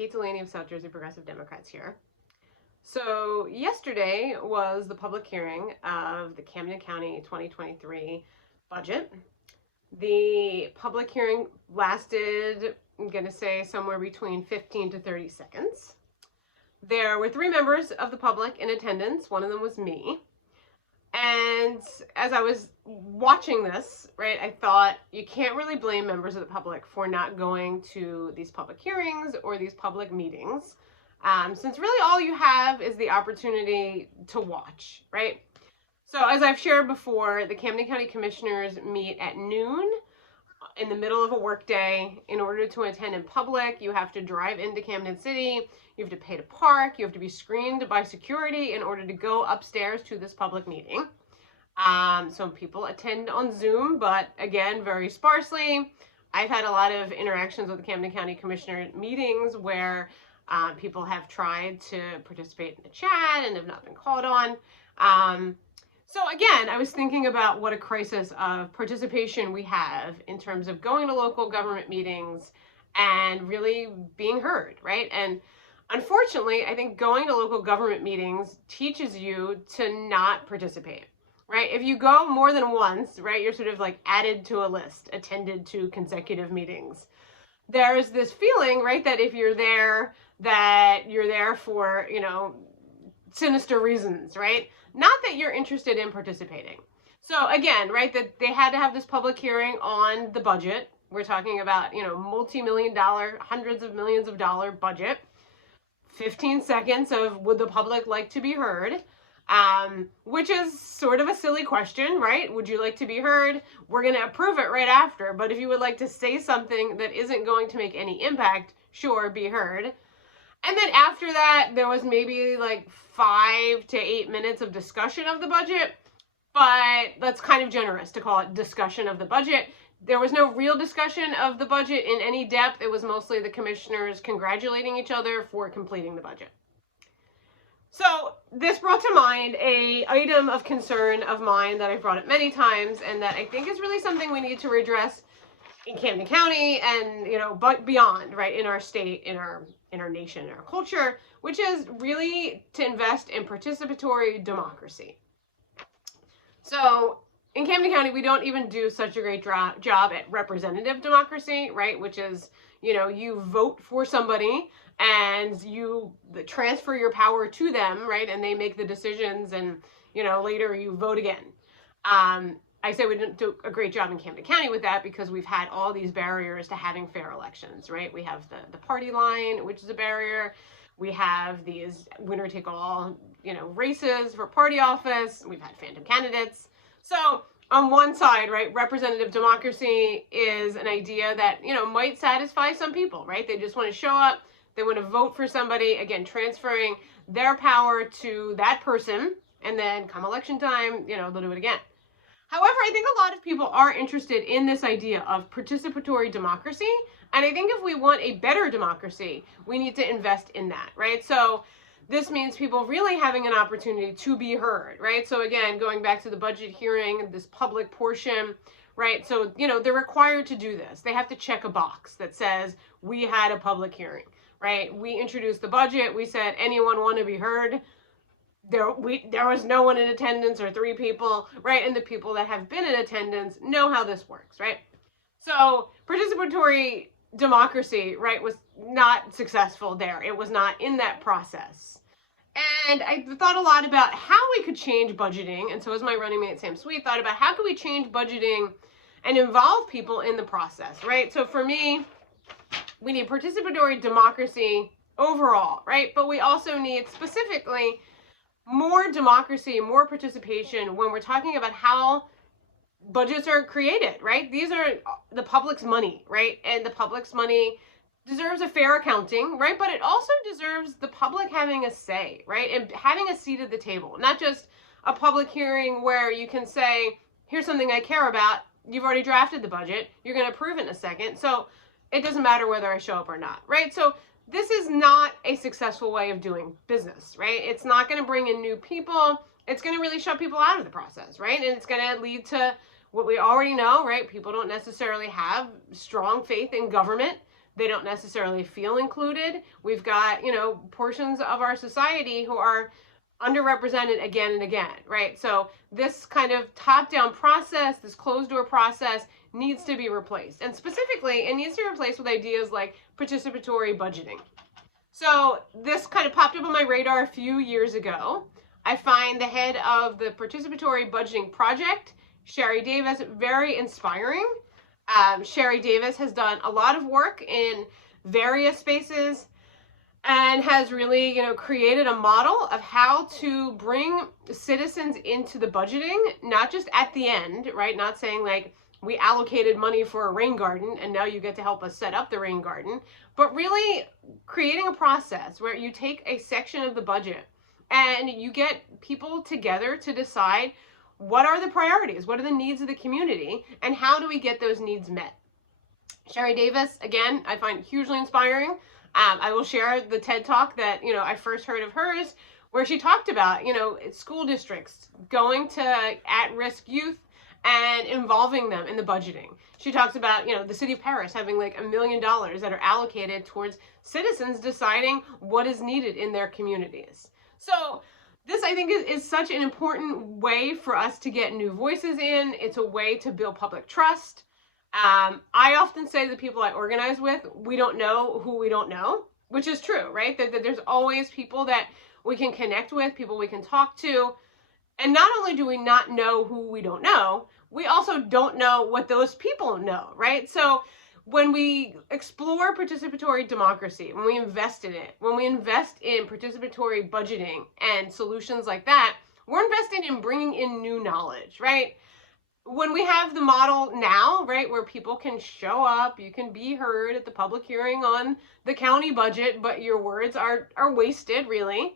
Kate Delany of South Jersey Progressive Democrats here. So yesterday was the public hearing of the Camden County 2023 budget. The public hearing lasted, I'm going to say, somewhere between 15 to 30 seconds. There were 3 members of the public in attendance. One of them was me. And as I was watching this, right, I thought you can't really blame members of the public for not going to these public hearings or these public meetings, since really all you have is the opportunity to watch, right? So as I've shared before, the Camden County Commissioners meet at noon in the middle of a workday. In order to attend in public, you have to drive into Camden City, you have to pay to park, you have to be screened by security in order to go upstairs to this public meeting. Some people attend on Zoom, but again, very sparsely. I've had a lot of interactions with the Camden County Commissioner meetings where people have tried to participate in the chat and have not been called on. So again, I was thinking about what a crisis of participation we have in terms of going to local government meetings and really being heard, right? And unfortunately, I think going to local government meetings teaches you to not participate, right? If you go more than once, right, you're sort of like added to a list, attended to consecutive meetings. There's this feeling, right, that if you're there, that you're there for, sinister reasons, right? Not that you're interested in participating. So again, right, that they had to have this public hearing on the budget. We're talking about, multi-million dollar, hundreds of millions of dollar budget. 15 seconds of would the public like to be heard, which is sort of a silly question, right? Would you like to be heard? We're going to approve it right after, but if you would like to say something that isn't going to make any impact, sure, be heard. And then after that, there was maybe like 5 to 8 minutes of discussion of the budget, but that's kind of generous to call it discussion of the budget. There was no real discussion of the budget in any depth. It was mostly the commissioners congratulating each other for completing the budget. So this brought to mind an item of concern of mine that I've brought up many times and that I think is really something we need to redress in Camden County and, but beyond, right, in our state, in our nation, in our culture, which is really to invest in participatory democracy. So in Camden County, we don't even do such a great job at representative democracy, right? Which is, you vote for somebody and you transfer your power to them, right? And they make the decisions and, later you vote again. I say we didn't do a great job in Camden County with that because we've had all these barriers to having fair elections, right? We have the party line, which is a barrier. We have these winner-take-all, races for party office. We've had phantom candidates. So on one side, right, representative democracy is an idea that, might satisfy some people, right? They just want to show up. They want to vote for somebody, again, transferring their power to that person. And then come election time, they'll do it again. However, I think a lot of people are interested in this idea of participatory democracy. And I think if we want a better democracy, we need to invest in that, right? So this means people really having an opportunity to be heard, right? So again, going back to the budget hearing, this public portion, right? So, they're required to do this. They have to check a box that says, we had a public hearing, right? We introduced the budget. We said, anyone want to be heard? There was no one in attendance or 3 people, right? And the people that have been in attendance know how this works, right? So participatory democracy, right, was not successful there. It was not in that process. And I thought a lot about how we could change budgeting. And so as my running mate, Sam Sweet, thought about how could we change budgeting and involve people in the process, right? So for me, we need participatory democracy overall, right? But we also need specifically more democracy, more participation when we're talking about how budgets are created, right? These are the public's money, right? And the public's money deserves a fair accounting, right? But it also deserves the public having a say, right? And having a seat at the table, not just a public hearing where you can say, here's something I care about. You've already drafted the budget. You're going to approve it in a second. So it doesn't matter whether I show up or not, right? So this is not a successful way of doing business, right? It's not going to bring in new people. It's going to really shut people out of the process, right? And it's going to lead to what we already know, right? People don't necessarily have strong faith in government. they don't necessarily feel included. We've got, portions of our society who are underrepresented again and again, right? So this kind of top-down process, this closed-door process, needs to be replaced. And specifically, it needs to be replaced with ideas like participatory budgeting. So this kind of popped up on my radar a few years ago. I find the head of the participatory budgeting project, Sherry Davis, very inspiring. Sherry Davis has done a lot of work in various spaces and has really, created a model of how to bring citizens into the budgeting, not just at the end, right? Not saying like, we allocated money for a rain garden and now you get to help us set up the rain garden, but really creating a process where you take a section of the budget and you get people together to decide what are the priorities, what are the needs of the community, and how do we get those needs met. Sherry Davis, again, I find hugely inspiring. I will share the TED Talk that, I first heard of hers, where she talked about, school districts going to at-risk youth and involving them in the budgeting. She talks about, the city of Paris having like $1 million that are allocated towards citizens deciding what is needed in their communities. So this, I think, is such an important way for us to get new voices in. It's a way to build public trust. I often say to the people I organize with, we don't know who we don't know, which is true, right? That there's always people that we can connect with, people we can talk to. And not only do we not know who we don't know, we also don't know what those people know, right? So when we explore participatory democracy, when we invest in it, when we invest in participatory budgeting and solutions like that, we're investing in bringing in new knowledge, right? When we have the model now, right, where people can show up, you can be heard at the public hearing on the county budget, but your words are wasted, really.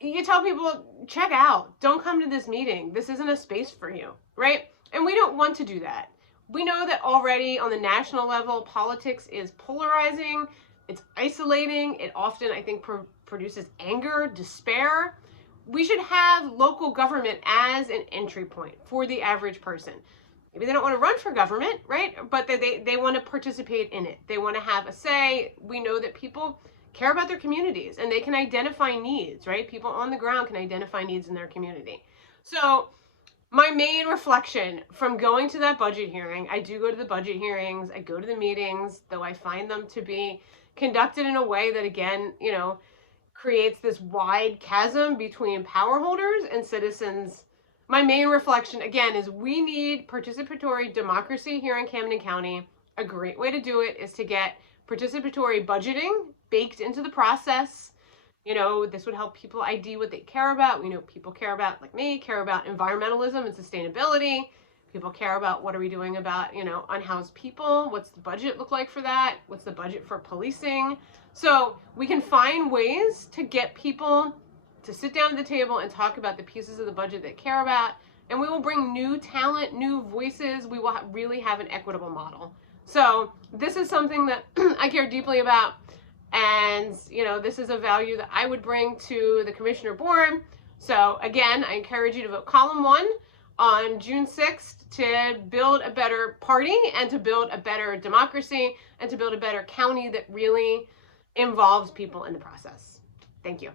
You tell people, check out, don't come to this meeting. This isn't a space for you, right? And we don't want to do that. We know that already on the national level, politics is polarizing, it's isolating, it often, I think, produces anger, despair. We should have local government as an entry point for the average person. Maybe they don't want to run for government, right? But they want to participate in it. They want to have a say. We know that people care about their communities and they can identify needs, right? People on the ground can identify needs in their community. So my main reflection from going to that budget hearing, I do go to the budget hearings, I go to the meetings, though I find them to be conducted in a way that, again, creates this wide chasm between power holders and citizens. My main reflection, again, is we need participatory democracy here in Camden County. A great way to do it is to get participatory budgeting baked into the process. This would help people ID what they care about. We know people care about, like me, care about environmentalism and sustainability. People care about what are we doing about, unhoused people? What's the budget look like for that? What's the budget for policing? So we can find ways to get people to sit down at the table and talk about the pieces of the budget they care about. And we will bring new talent, new voices. We will really have an equitable model. So this is something that I care deeply about. And, this is a value that I would bring to the commissioner board. So again, I encourage you to vote column 1 on June 6th to build a better party and to build a better democracy and to build a better county that really involves people in the process. Thank you.